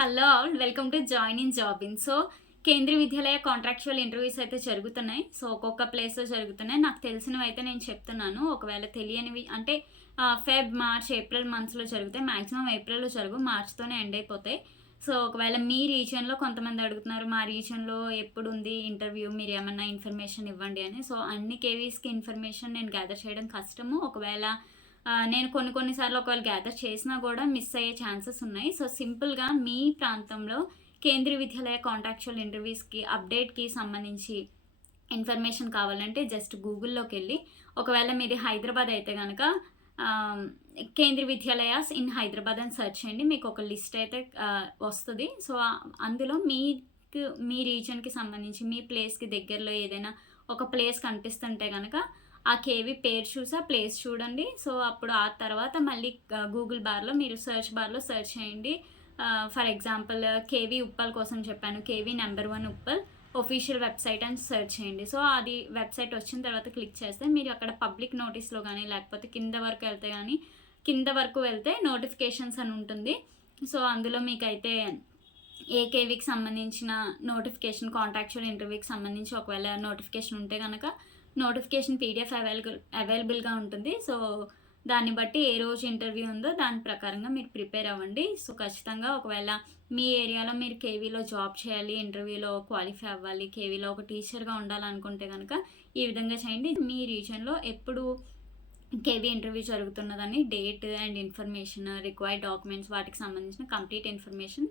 Hello all welcome to join in job in. So Kendriya Vidyalaya contractual interviews అయితే జరుగుతున్నాయి. So ఒక్కొక్క ప్లేస్లో జరుగుతున్నాయి. నాకు తెలిసినవి అయితే నేను చెప్తున్నాను. ఒకవేళ తెలియనివి అంటే ఫెబ్, మార్చ్, ఏప్రిల్ మంత్స్లో జరుగుతాయి. మ్యాక్సిమం ఏప్రిల్లో జరుగు, మార్చ్తోనే ఎండ్ అయిపోతాయి. సో ఒకవేళ మీ రీజియన్లో కొంతమంది అడుగుతున్నారు, మా రీజియన్లో ఎప్పుడు ఉంది ఇంటర్వ్యూ, మీరు ఏమన్నా ఇన్ఫర్మేషన్ ఇవ్వండి అని. సో అన్ని కేవీస్కి ఇన్ఫర్మేషన్ నేను గ్యాదర్ చేయడం కష్టము. ఒకవేళ నేను కొన్ని సార్లు ఒకవేళ గ్యాదర్ చేసినా కూడా మిస్ అయ్యే ఛాన్సెస్ ఉన్నాయి. సో సింపుల్గా మీ ప్రాంతంలో కేంద్రీయ విద్యాలయ కాంట్రాక్చువల్ ఇంటర్వ్యూస్కి అప్డేట్కి సంబంధించి ఇన్ఫర్మేషన్ కావాలంటే జస్ట్ గూగుల్లోకి వెళ్ళి, ఒకవేళ మీది హైదరాబాద్ అయితే కనుక కేంద్రీయ విద్యాలయాస్ ఇన్ హైదరాబాద్ అని సెర్చ్ చేయండి. మీకు ఒక లిస్ట్ అయితే వస్తుంది. సో అందులో మీకు మీ రీజన్కి సంబంధించి మీ ప్లేస్కి దగ్గరలో ఏదైనా ఒక ప్లేస్ కనిపిస్తుంటే కనుక ఆ కేవీ పేరు చూసి ఆ ప్లేస్ చూడండి. సో అప్పుడు ఆ తర్వాత మళ్ళీ గూగుల్ బార్లో మీరు సెర్చ్ బార్లో సెర్చ్ చేయండి. ఫర్ ఎగ్జాంపుల్ కేవీ ఉప్పల్ కోసం చెప్పాను, KV number 1 Uppal official website అని సెర్చ్ చేయండి. సో అది వెబ్సైట్ వచ్చిన తర్వాత క్లిక్ చేస్తే మీరు అక్కడ పబ్లిక్ నోటీస్లో కానీ లేకపోతే కింద వరకు వెళ్తే నోటిఫికేషన్స్ అని ఉంటుంది. సో అందులో మీకైతే ఏ కేవీకి సంబంధించిన నోటిఫికేషన్, కాంట్రాక్చువల్ ఇంటర్వ్యూకి సంబంధించి ఒకవేళ నోటిఫికేషన్ ఉంటే కనుక నోటిఫికేషన్ పీడిఎఫ్ అవైలబుల్గా ఉంటుంది. సో దాన్ని బట్టి ఏ రోజు ఇంటర్వ్యూ ఉందో దాని ప్రకారంగా మీరు ప్రిపేర్ అవ్వండి. సో ఖచ్చితంగా ఒకవేళ మీ ఏరియాలో మీరు కేవీలో జాబ్ చేయాలి, ఇంటర్వ్యూలో క్వాలిఫై అవ్వాలి, కేవీలో ఒక టీచర్గా ఉండాలనుకుంటే కనుక ఈ విధంగా చేయండి. మీ రీజన్లో ఎప్పుడు కేవీ ఇంటర్వ్యూ జరుగుతున్నదని date and information, required documents, వాటికి సంబంధించిన కంప్లీట్ ఇన్ఫర్మేషన్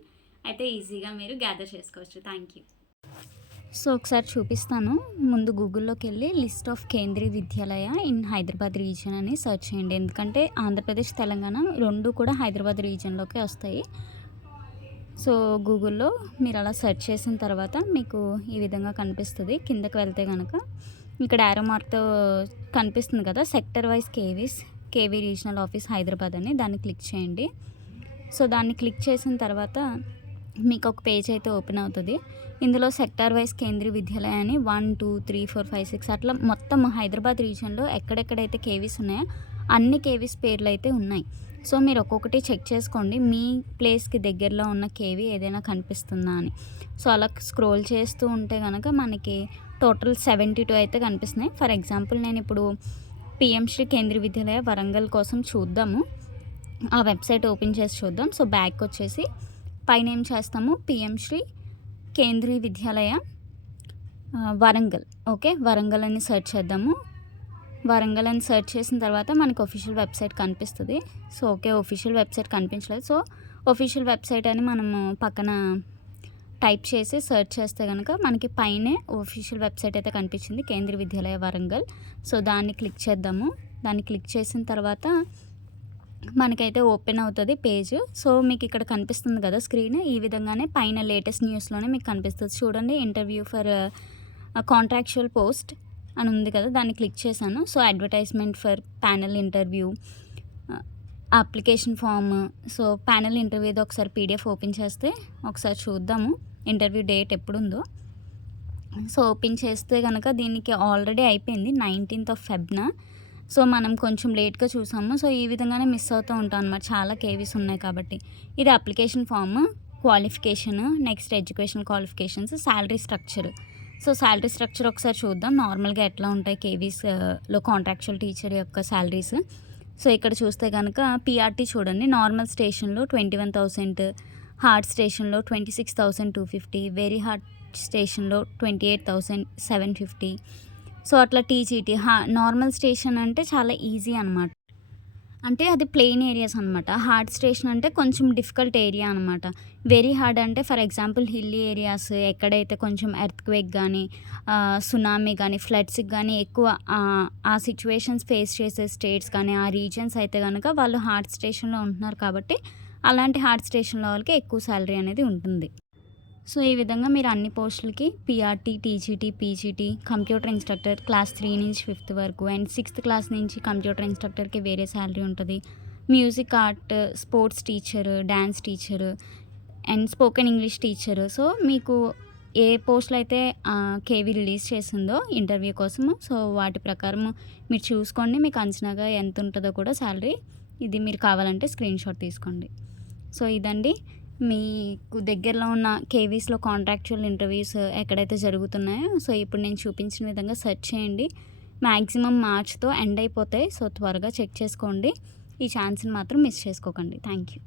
అయితే ఈజీగా మీరు గ్యాదర్ చేసుకోవచ్చు. Thank you. సో ఒకసారి చూపిస్తాను. ముందు గూగుల్లోకి వెళ్ళి list of Kendriya Vidyalaya in Hyderabad region అని సెర్చ్ చేయండి. ఎందుకంటే ఆంధ్రప్రదేశ్, తెలంగాణ రెండు కూడా హైదరాబాద్ రీజియన్లోకి వస్తాయి. సో గూగుల్లో మీరు అలా సెర్చ్ చేసిన తర్వాత మీకు ఈ విధంగా కనిపిస్తుంది. కిందకి వెళ్తే కనుక ఇక్కడ యారో మార్క్తో కనిపిస్తుంది కదా, sector wise KV regional office Hyderabad అని, దాన్ని క్లిక్ చేయండి. సో దాన్ని క్లిక్ చేసిన తర్వాత మీకు ఒక పేజ్ అయితే ఓపెన్ అవుతుంది. ఇందులో సెక్టార్ వైజ్ కేంద్రీయ విద్యాలయ అని 1, 2, 3, 4, 5, 6 అట్లా మొత్తం హైదరాబాద్ రీజియన్లో ఎక్కడెక్కడైతే కేవీస్ ఉన్నాయో అన్ని కేవీస్ పేర్లు అయితే ఉన్నాయి. సో మీరు ఒక్కొక్కటి చెక్ చేసుకోండి, మీ ప్లేస్కి దగ్గరలో ఉన్న కేవీ ఏదైనా కనిపిస్తుందా అని. సో అలా స్క్రోల్ చేస్తూ ఉంటే కనుక మనకి టోటల్ 72 అయితే కనిపిస్తున్నాయి. ఫర్ ఎగ్జాంపుల్ నేను ఇప్పుడు పిఎం శ్రీ కేంద్రీయ విద్యాలయ వరంగల్ కోసం చూద్దాము. ఆ వెబ్సైట్ ఓపెన్ చేసి చూద్దాం. సో బ్యాక్ వచ్చేసి పైన ఏం చేస్తాము, పిఎం శ్రీ కేంద్రీయ విద్యాలయ వరంగల్, ఓకే, వరంగల్ అని సెర్చ్ చేద్దాము. వరంగల్ అని సెర్చ్ చేసిన తర్వాత మనకి ఒఫీషియల్ వెబ్సైట్ కనిపిస్తుంది. సో ఓకే, ఒఫీషియల్ వెబ్సైట్ కనిపించలేదు. సో ఒఫీషియల్ వెబ్సైట్ అని మనము పక్కన టైప్ చేసి సెర్చ్ చేస్తే కనుక మనకి పైనే ఒఫీషియల్ వెబ్సైట్ అయితే కనిపించింది, కేంద్రీయ విద్యాలయ వరంగల్. సో దాన్ని క్లిక్ చేద్దాము. దాన్ని క్లిక్ చేసిన తర్వాత మనకైతే ఓపెన్ అవుతుంది పేజ్. సో మీకు ఇక్కడ కనిపిస్తుంది కదా స్క్రీన్, ఈ విధంగానే పైన లేటెస్ట్ న్యూస్లోనే మీకు కనిపిస్తుంది చూడండి. ఇంటర్వ్యూ ఫర్ కాంట్రాక్చువల్ పోస్ట్ అని ఉంది కదా, దాన్ని క్లిక్ చేశాను. So advertisement for panel interview, application form. So panel ఇంటర్వ్యూది ఒకసారి పీడిఎఫ్ ఓపెన్ చేస్తే ఒకసారి చూద్దాము ఇంటర్వ్యూ డేట్ ఎప్పుడుందో. సో ఓపెన్ చేస్తే కనుక దీనికి ఆల్రెడీ అయిపోయింది 19th of February. సో మనం కొంచెం లేట్గా చూసాము. సో ఈ విధంగానే మిస్ అవుతూ ఉంటాం అన్నమాట, చాలా కేవీస్ ఉన్నాయి కాబట్టి. ఇది application form, qualification, next education qualifications, salary structure. So salary structure ఒకసారి చూద్దాం నార్మల్గా ఎట్లా ఉంటాయి కేవీస్లో కాంట్రాక్చువల్ టీచర్ యొక్క శాలరీస్. సో ఇక్కడ చూస్తే కనుక పిఆర్టీ చూడండి, నార్మల్ స్టేషన్లో 21,000, హార్డ్ స్టేషన్లో 26,250, వెరీ హార్డ్ స్టేషన్లో 28,750. సో అట్లా టీజీటీ నార్మల్ స్టేషన్ అంటే చాలా ఈజీ అనమాట, అంటే అది ప్లెయిన్ ఏరియాస్ అనమాట. హార్డ్ స్టేషన్ అంటే కొంచెం డిఫికల్ట్ ఏరియా అనమాట. వెరీ హార్డ్ అంటే ఫర్ ఎగ్జాంపుల్ హిల్లీ ఏరియాస్, ఎక్కడైతే కొంచెం ఎర్త్క్వేక్ కానీ, సునామీ కానీ, ఫ్లడ్స్కి కానీ ఎక్కువ ఆ సిచ్యువేషన్స్ ఫేస్ చేసే స్టేట్స్ కానీ, ఆ రీజియన్స్ అయితే కనుక వాళ్ళు హార్డ్ స్టేషన్లో ఉంటున్నారు కాబట్టి అలాంటి హార్డ్ స్టేషన్లో వాళ్ళకి ఎక్కువ శాలరీ అనేది ఉంటుంది. సో ఈ విధంగా మీరు అన్ని పోస్టులకి PRT, TGT, PGT, computer instructor class 3 నుంచి 5th వరకు, అండ్ 6th క్లాస్ నుంచి కంప్యూటర్ ఇన్స్ట్రక్టర్కి వేరే శాలరీ ఉంటుంది. Music, art, sports teacher, dance teacher and spoken English teacher. So మీకు ఏ పోస్టులు అయితే కేవీ రిలీజ్ చేసిందో ఇంటర్వ్యూ కోసము, సో వాటి ప్రకారం మీరు చూసుకోండి. మీకు అంచనాగా ఎంత ఉంటుందో కూడా శాలరీ, ఇది మీరు కావాలంటే స్క్రీన్ షాట్ తీసుకోండి. సో ఇదండి మీకు దగ్గరలో ఉన్న కేవీస్‌లో కాంట్రాక్చువల్ ఇంటర్వ్యూస్ ఎక్కడైతే జరుగుతున్నాయో, సో, ఇప్పుడు నేను చూపించిన విధంగా సెర్చ్ చేయండి. మాక్సిమం మార్చ్‌తో ఎండ్ అయిపోతాయి. సో, త్వరగా చెక్ చేసుకోండి. ఈ ఛాన్స్‌ని మాత్రం మిస్ చేసుకోకండి. Thank you.